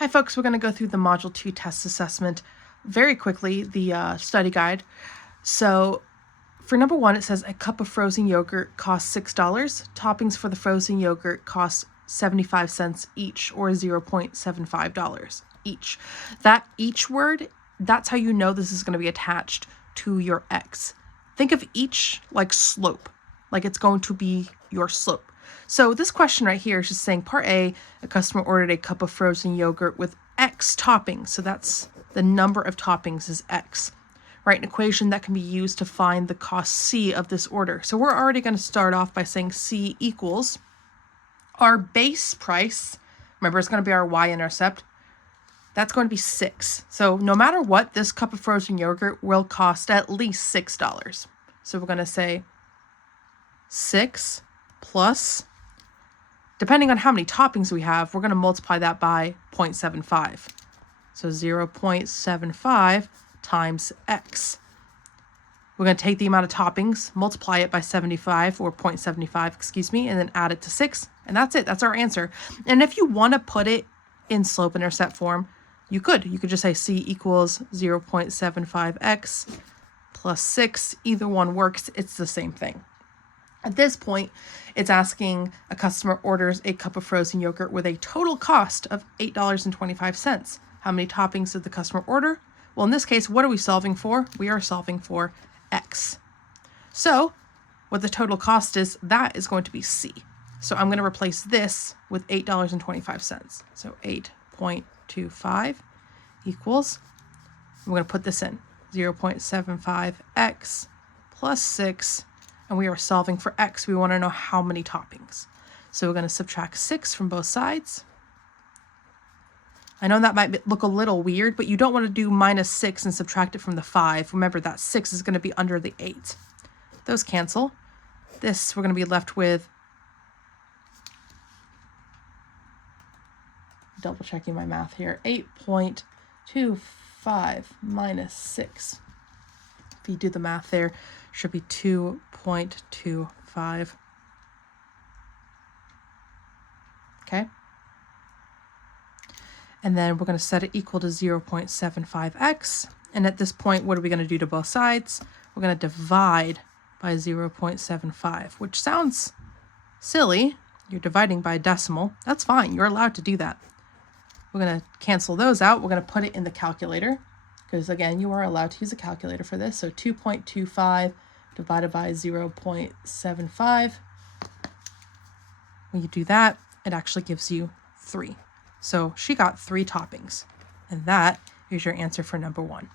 Hi folks, we're going to go through the Module 2 test assessment very quickly, the study guide. So for number 1, it says a cup of frozen yogurt costs $6. Toppings for the frozen yogurt cost 75 cents each, or $0.75 each. That each word, that's how you know this is going to be attached to your X. Think of each like slope, like it's going to be your slope. So this question right here is just saying part A, a customer ordered a cup of frozen yogurt with X toppings. So that's the number of toppings is X. Write an equation that can be used to find the cost C of this order. So we're already going to start off by saying C equals our base price. Remember, it's going to be our y-intercept. That's going to be 6. So no matter what, this cup of frozen yogurt will cost at least $6. So we're going to say 6 plus, depending on how many toppings we have, we're going to multiply that by 0.75. So 0.75 times X. We're going to take the amount of toppings, multiply it by 75, or 0.75, excuse me, and then add it to 6. And that's it. That's our answer. And if you want to put it in slope-intercept form, you could. You could just say C equals 0.75x plus 6. Either one works. It's the same thing. At this point, it's asking a customer orders a cup of frozen yogurt with a total cost of $8.25. How many toppings did the customer order? Well, in this case, what are we solving for? We are solving for X. So what the total cost is, that is going to be C. So I'm going to replace this with $8.25. So 8.25 equals, we're going to put this in, 0.75x plus 6. And we are solving for X. We want to know how many toppings. So we're going to subtract 6 from both sides. I know that might look a little weird, but you don't want to do minus 6 and subtract it from the 5. Remember that 6 is going to be under the 8. Those cancel. This, we're going to be left with, double checking my math here, 8.25 minus 6. If you do the math there, should be 2.25. Okay. And then we're going to set it equal to 0.75x. And at this point, what are we going to do to both sides? We're going to divide by 0.75, which sounds silly. You're dividing by a decimal. That's fine. You're allowed to do that. We're going to cancel those out. We're going to put it in the calculator, because again, you are allowed to use a calculator for this. So 2.25 divided by 0.75. When you do that, it actually gives you 3. So she got 3 toppings. And that is your answer for number 1.